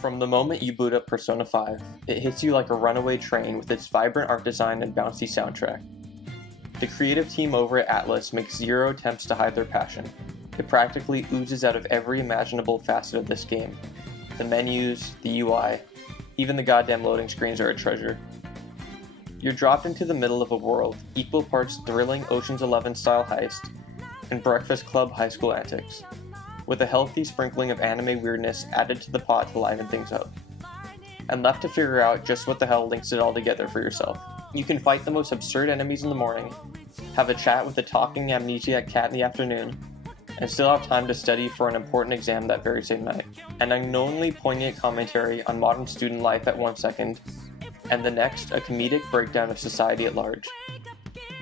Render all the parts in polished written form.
From the moment you boot up Persona 5, it hits you like a runaway train with its vibrant art design and bouncy soundtrack. The creative team over at Atlus makes zero attempts to hide their passion. It practically oozes out of every imaginable facet of this game. The menus, the UI, even the goddamn loading screens are a treasure. You're dropped into the middle of a world equal parts thrilling Ocean's 11 style heist and Breakfast Club high school antics, with a healthy sprinkling of anime weirdness added to the pot to liven things up. And left to figure out just what the hell links it all together for yourself. You can fight the most absurd enemies in the morning, have a chat with a talking amnesiac cat in the afternoon, and still have time to study for an important exam that very same night. An unknowingly poignant commentary on modern student life at one second, and the next a comedic breakdown of society at large.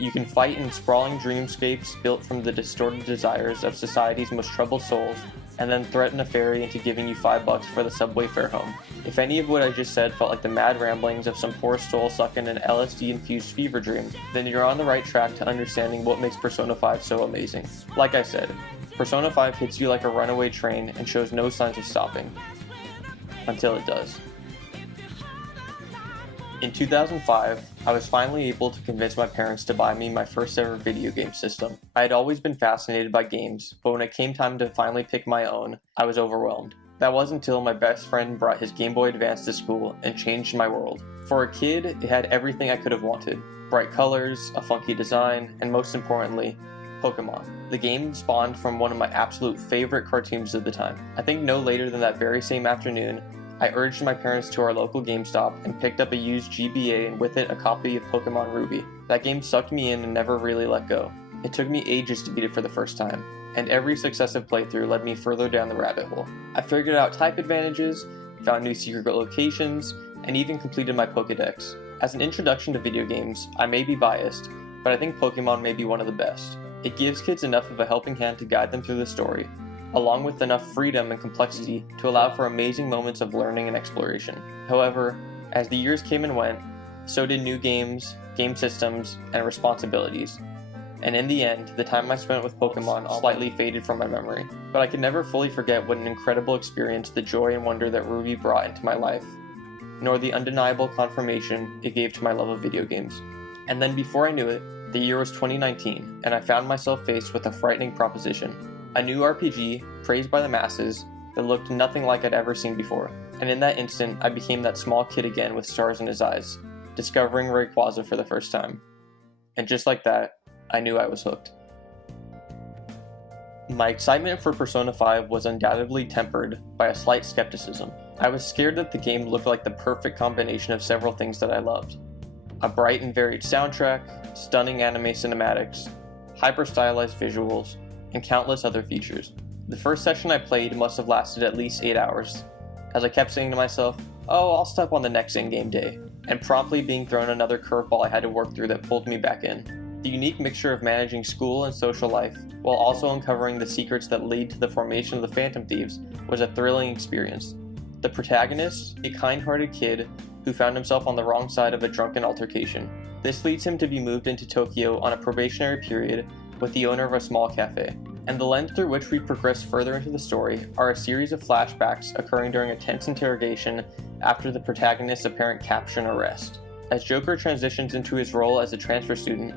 You can fight in sprawling dreamscapes built from the distorted desires of society's most troubled souls, and then threaten a fairy into giving you $5 for the subway fare home. If any of what I just said felt like the mad ramblings of some poor soul stuck in an LSD-infused fever dream, then you're on the right track to understanding what makes Persona 5 so amazing. Like I said, Persona 5 hits you like a runaway train and shows no signs of stopping. Until it does. In 2005, I was finally able to convince my parents to buy me my first ever video game system. I had always been fascinated by games, but when it came time to finally pick my own, I was overwhelmed. That wasn't until my best friend brought his Game Boy Advance to school and changed my world. For a kid, it had everything I could have wanted. Bright colors, a funky design, and most importantly, Pokemon. The game spawned from one of my absolute favorite cartoons of the time. I think no later than that very same afternoon, I urged my parents to our local GameStop and picked up a used GBA and with it a copy of Pokemon Ruby. That game sucked me in and never really let go. It took me ages to beat it for the first time, and every successive playthrough led me further down the rabbit hole. I figured out type advantages, found new secret locations, and even completed my Pokédex. As an introduction to video games, I may be biased, but I think Pokemon may be one of the best. It gives kids enough of a helping hand to guide them through the story, along with enough freedom and complexity to allow for amazing moments of learning and exploration. However, as the years came and went, so did new games, game systems, and responsibilities. And in the end, the time I spent with Pokemon slightly faded from my memory. But I could never fully forget what an incredible experience the joy and wonder that Ruby brought into my life, nor the undeniable confirmation it gave to my love of video games. And then before I knew it, the year was 2019, and I found myself faced with a frightening proposition. A new RPG, praised by the masses, that looked nothing like I'd ever seen before. And in that instant, I became that small kid again with stars in his eyes, discovering Rayquaza for the first time. And just like that, I knew I was hooked. My excitement for Persona 5 was undoubtedly tempered by a slight skepticism. I was scared that the game looked like the perfect combination of several things that I loved. A bright and varied soundtrack, stunning anime cinematics, hyper-stylized visuals, and countless other features. The first session I played must have lasted at least 8 hours, as I kept saying to myself, oh, I'll stop on the next in-game day, and promptly being thrown another curveball I had to work through that pulled me back in. The unique mixture of managing school and social life, while also uncovering the secrets that lead to the formation of the Phantom Thieves, was a thrilling experience. The protagonist, a kind-hearted kid who found himself on the wrong side of a drunken altercation. This leads him to be moved into Tokyo on a probationary period with the owner of a small cafe. And the lens through which we progress further into the story are a series of flashbacks occurring during a tense interrogation after the protagonist's apparent capture and arrest. As Joker transitions into his role as a transfer student,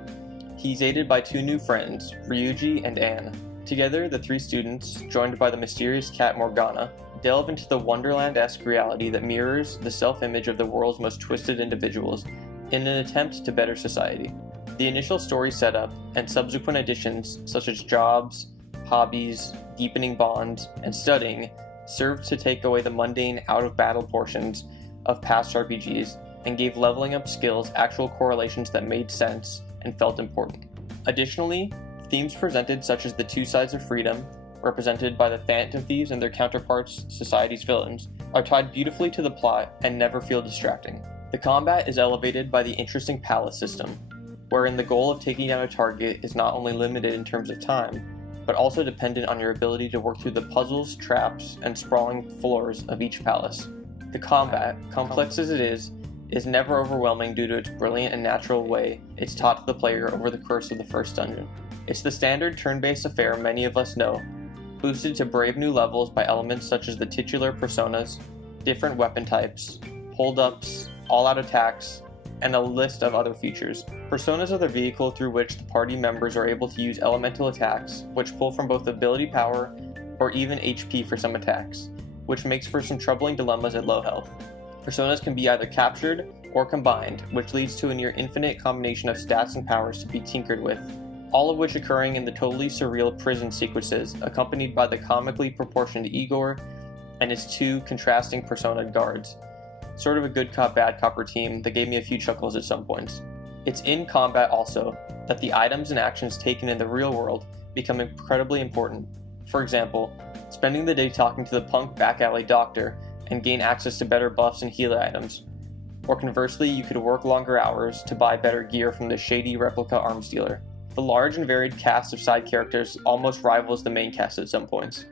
he's aided by two new friends, Ryuji and Anne. Together, the three students, joined by the mysterious cat Morgana, delve into the Wonderland-esque reality that mirrors the self-image of the world's most twisted individuals in an attempt to better society. The initial story setup and subsequent additions such as jobs, hobbies, deepening bonds, and studying served to take away the mundane out-of-battle portions of past RPGs and gave leveling up skills actual correlations that made sense and felt important. Additionally, themes presented such as the two sides of freedom, represented by the Phantom Thieves and their counterparts, society's villains, are tied beautifully to the plot and never feel distracting. The combat is elevated by the interesting palace system, wherein the goal of taking down a target is not only limited in terms of time, but also dependent on your ability to work through the puzzles, traps, and sprawling floors of each palace. The combat, complex as it is never overwhelming due to its brilliant and natural way it's taught to the player over the course of the first dungeon. It's the standard turn-based affair many of us know, boosted to brave new levels by elements such as the titular personas, different weapon types, hold-ups, all-out attacks, and a list of other features. Personas are the vehicle through which the party members are able to use elemental attacks, which pull from both ability power or even HP for some attacks, which makes for some troubling dilemmas at low health. Personas can be either captured or combined, which leads to a near infinite combination of stats and powers to be tinkered with, all of which occurring in the totally surreal prison sequences, accompanied by the comically proportioned Igor and his two contrasting persona guards. Sort of a good cop, bad copper team that gave me a few chuckles at some points. It's in combat also that the items and actions taken in the real world become incredibly important. For example, spending the day talking to the punk back alley doctor and gain access to better buffs and heal items. Or conversely, you could work longer hours to buy better gear from the shady replica arms dealer. The large and varied cast of side characters almost rivals the main cast at some points.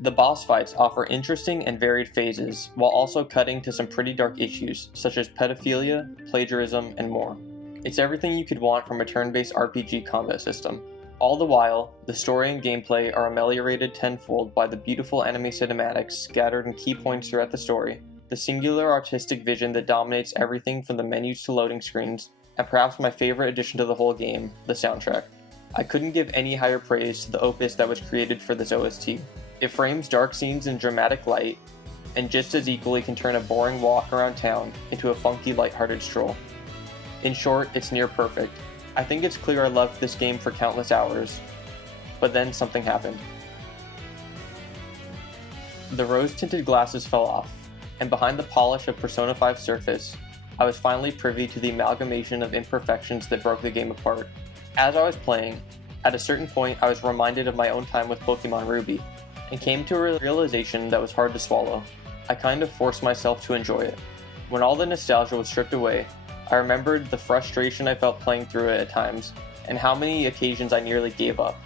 The boss fights offer interesting and varied phases, while also cutting to some pretty dark issues, such as pedophilia, plagiarism, and more. It's everything you could want from a turn-based RPG combat system. All the while, the story and gameplay are ameliorated tenfold by the beautiful anime cinematics scattered in key points throughout the story, the singular artistic vision that dominates everything from the menus to loading screens, and perhaps my favorite addition to the whole game, the soundtrack. I couldn't give any higher praise to the opus that was created for this OST. It frames dark scenes in dramatic light, and just as equally can turn a boring walk around town into a funky, lighthearted stroll. In short, it's near perfect. I think it's clear I loved this game for countless hours, but then something happened. The rose-tinted glasses fell off, and behind the polish of Persona 5's surface, I was finally privy to the amalgamation of imperfections that broke the game apart. As I was playing, at a certain point I was reminded of my own time with Pokemon Ruby, and came to a realization that was hard to swallow. I kind of forced myself to enjoy it. When all the nostalgia was stripped away, I remembered the frustration I felt playing through it at times, and how many occasions I nearly gave up.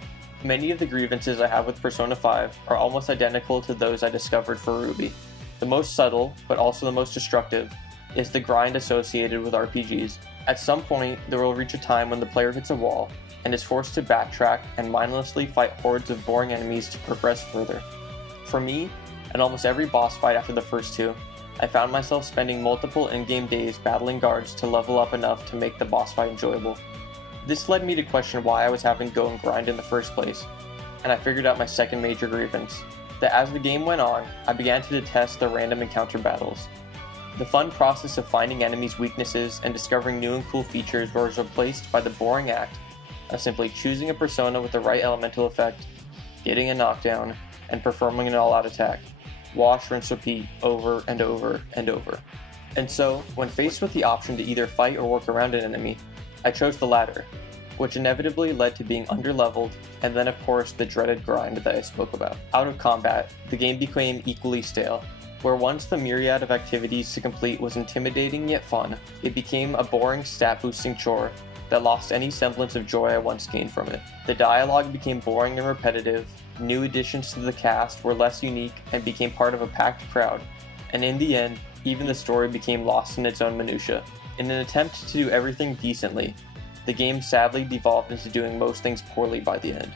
Many of the grievances I have with Persona 5 are almost identical to those I discovered for Ruby. The most subtle, but also the most destructive, is the grind associated with RPGs. At some point, there will reach a time when the player hits a wall, and is forced to backtrack and mindlessly fight hordes of boring enemies to progress further. For me, at almost every boss fight after the first two, I found myself spending multiple in-game days battling guards to level up enough to make the boss fight enjoyable. This led me to question why I was having to go and grind in the first place, and I figured out my second major grievance, that as the game went on, I began to detest the random encounter battles. The fun process of finding enemies' weaknesses and discovering new and cool features was replaced by the boring act of simply choosing a persona with the right elemental effect, getting a knockdown, and performing an all-out attack. Wash, rinse, repeat, over and over and over. And so, when faced with the option to either fight or work around an enemy, I chose the latter, which inevitably led to being underleveled, and then of course the dreaded grind that I spoke about. Out of combat, the game became equally stale, where once the myriad of activities to complete was intimidating yet fun, it became a boring stat-boosting chore that lost any semblance of joy I once gained from it. The dialogue became boring and repetitive, new additions to the cast were less unique and became part of a packed crowd, and in the end, even the story became lost in its own minutiae. In an attempt to do everything decently, the game sadly devolved into doing most things poorly by the end.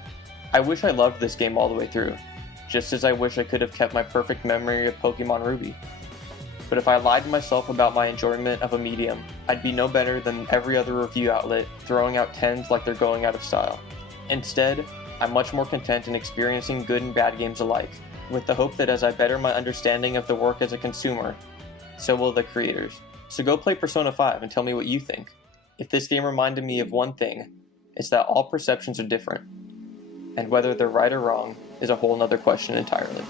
I wish I loved this game all the way through, just as I wish I could have kept my perfect memory of Pokemon Ruby. But if I lied to myself about my enjoyment of a medium, I'd be no better than every other review outlet throwing out 10s like they're going out of style. Instead, I'm much more content in experiencing good and bad games alike, with the hope that as I better my understanding of the work as a consumer, so will the creators. So go play Persona 5 and tell me what you think. If this game reminded me of one thing, it's that all perceptions are different, and whether they're right or wrong is a whole nother question entirely.